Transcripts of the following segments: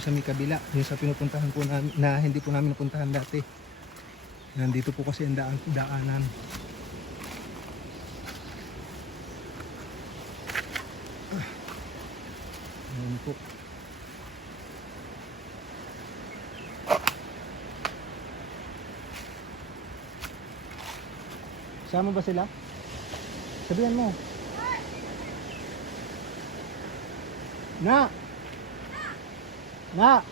yung sa may kabila, yung sa pinupuntahan po namin, na hindi po namin napuntahan dati. Nandito po kasi ang daanan. Ayan po. Sama ba sila? Sabihan mo. Na! Na!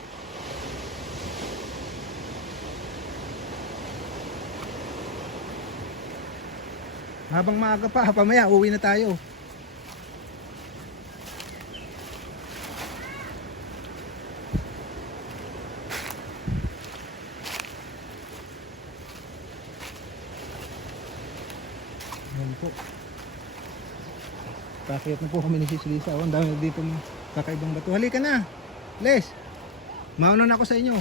Habang maaga pa, pamaya uwi na tayo. Ayan po. Kakayat na po kami ni Sis Lisa. Oh, ang dami dito kakaibang bato. Halika na! Les! Mauna na ako sa inyo.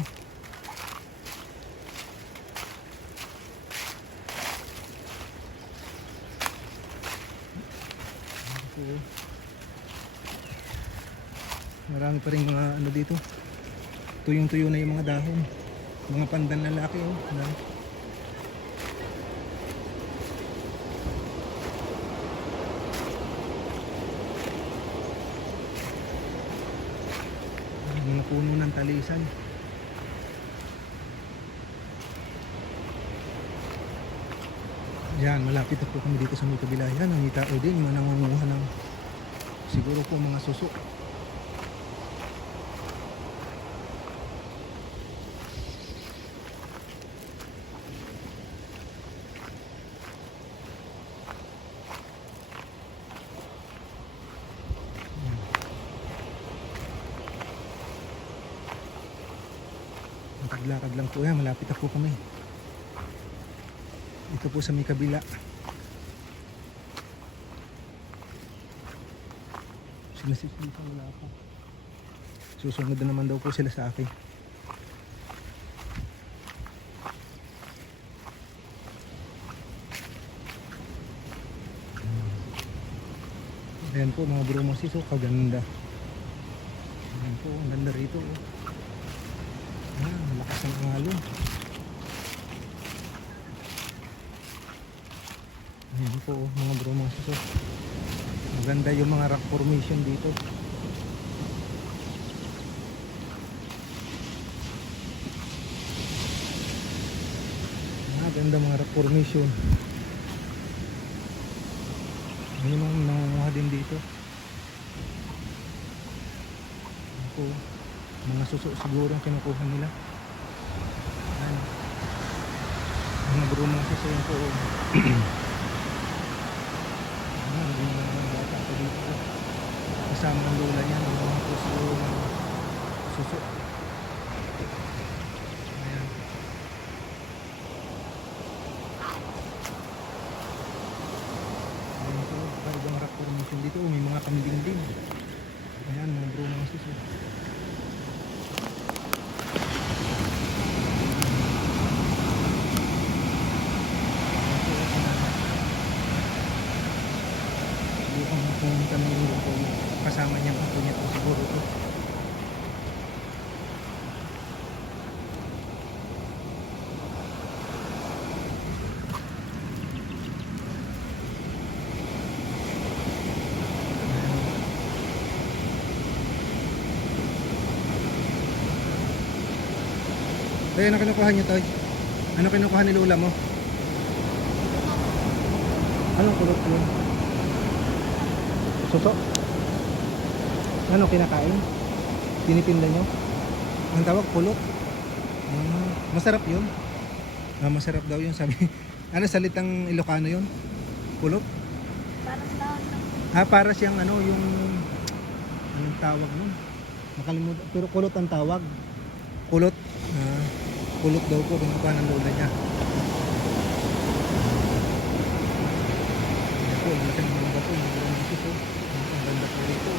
Marami pa rin mga ano dito. Tuyong-tuyo na yung mga dahon. Mga pandan lalaki oh. Mga puno ng talisan. Yan, malapit na po kami dito sa may kabila. Yan, ang tao din, mga nangunguha ng siguro po mga suso. Maglakad lang po yan, malapit na po kami. Ito po sa may kabila. Sinasisita wala po. Susunod na naman daw po sila sa akin. Ayan po mga bromosis, oh, kaganda. Ayan po, ang ganda rito. Malakas ang alon. Ayan po mga bromosis, oh. Maganda yung mga rock formation dito. Maganda mga rock formation. May mga nangunguha din dito. Ayan po, mga suso siguro ang kinukuha nila. Ayan. Mga bromosis, ayan po. Kasama ng lola niya, mga puso ng suso. Ayan. Ayan po, kaibang rock formation dito. May mga kambing din. Ayan, mga bro mga suso. Kung kami kasama niya ang punya po siguro ito. Tayo, ano kinukuha niyo, Toy? Ano kinukuha ni Lula mo? Anong kulot yun? Suso? Ano kinakain? Tinitinda nyo? Ang tawag pulot? Masarap yun? Masarap daw yun sabi. Ano salitang Ilocano yun? Pulot? Para siyang ano yung anong tawag nun? Nakalimutan. Pero kulot ang tawag. Kulot? Kulot daw po kinukuha ng lola niya. Ayan po, laki ng mga bato. Ang ganda po rito.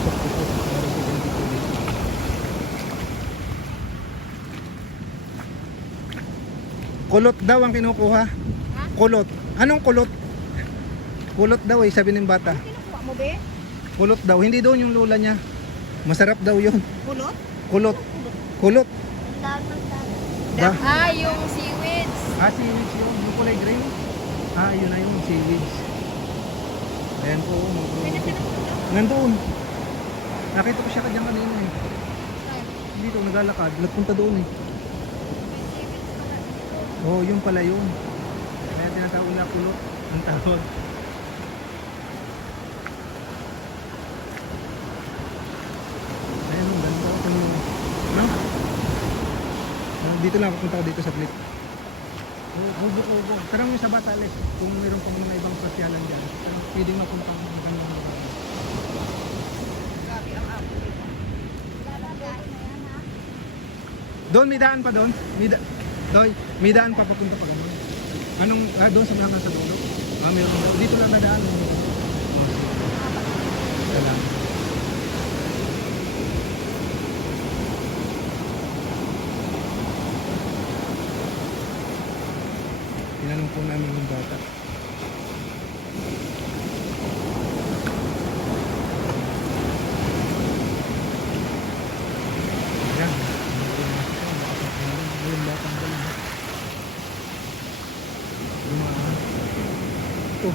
kausap ko po. Mga residente po dito. Kulot daw ang kinukuha. Ha? Kulot. Anong kulot? Kulot daw eh, sabi ng bata. Ano kinukuha mo, be? Kulot daw. Hindi doon yung lola niya. Masarap daw yun. Kulot? Kulot. Kulot. Da? Ah, yung seaweeds. Seaweeds yun. Yung kulay green. Yun na yun. Seaweeds. Ayan po. Nandoon. Nakita ko siya kadyan kanina eh. Dito naglalakad. Nagpunta doon eh. Oh, yun pala yun. Kaya tinatawag na kulot. Ang tawag. Ayan, ang ganda. No? Dito lang, pupunta ko dito sa clip. Ubo. Tarang yung sa Batales, kung mayroon pang mga ibang pasyalan dyan, tarang pwedeng mapunta ko ng kanilang lugar. Grabe ang apo dito. Doon, may daan pa doon? May daan pa papunta pa gano'n. Anong, doon sa mga sa dulo? Mayroon. Dito lang na daan. Ito lang. Tinanong po namin yung bata. Ayan. Yung batang galing. Lumaan. Ito.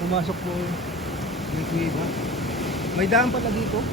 Pumasok po yung kuiba. May daan pala dito.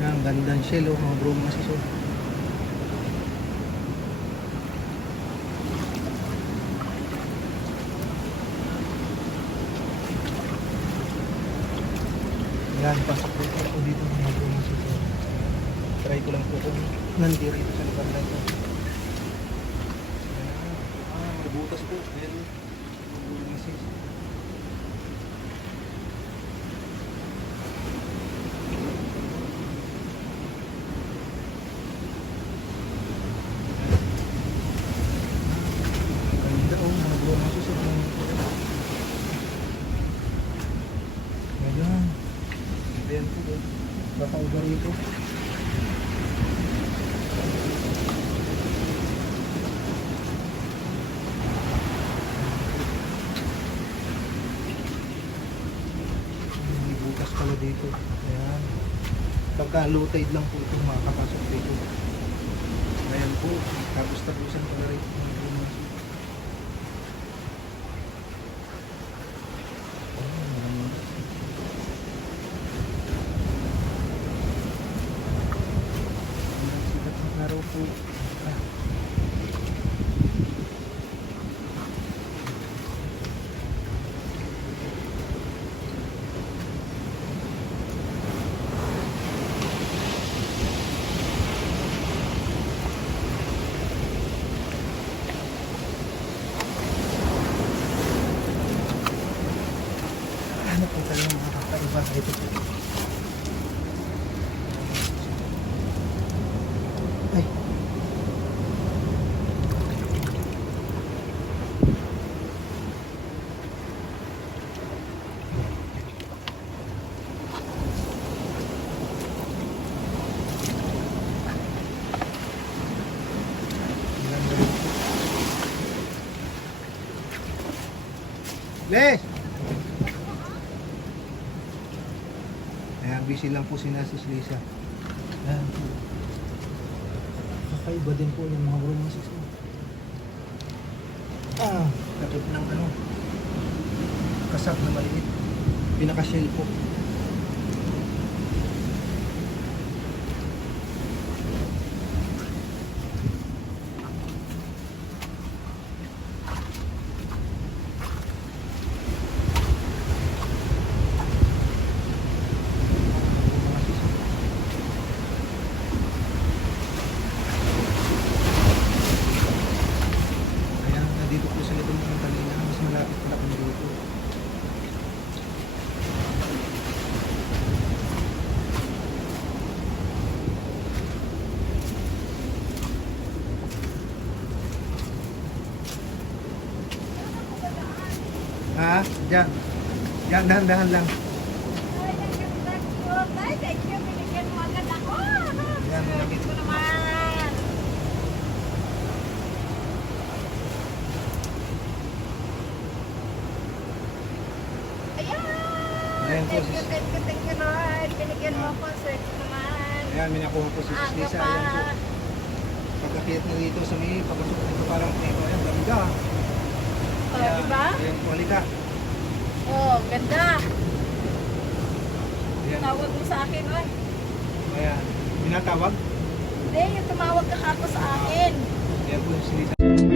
Ang ganda ng shell, mga bro, mga siso. Yan, pasok po ako dito mga bro, mga siso. Try ko lang po kung nandirito sa lugar na ito. Butas po, meron. Mga siso. Ayan po doon. Kakauga rito. May butas pala dito. Ayan. Pagka low tide lang po ito makakapasok dito. Ayan po. Tapos-tapusan pala rito. Araw po. Ano po tayo mga kakaiba dito po? Ay. Les! Ayan, busy lang po si Sis Lisa. Ayan po. Kakaiba din po yung mga bromances mo. Takip ng ano. Kasap na maliit. Pinaka-shell po. Diyan. Diyan, dahan-dahan lang. Ay, ang ganda ko. Ay, thank you. Binigyan mo agad ako. Yan, Thank you naman. Ayan. Ayan po, Thank you, thank you, Lord. Binigyan mo ako. Thank you naman. Ayan, may nakuha po si Sis Aga Lisa. pa. Ayan po. Pagkakit na dito sa may papasok dito parang dito. Ayan, ganda. Oh, diba? Ayan po, halika. Oh, ganda. Ayan. Tawag mo sa akin, oy. Ayan. Pinatawag. Hindi, yung tumawag ka kako sa akin. Ayan po si Lisa.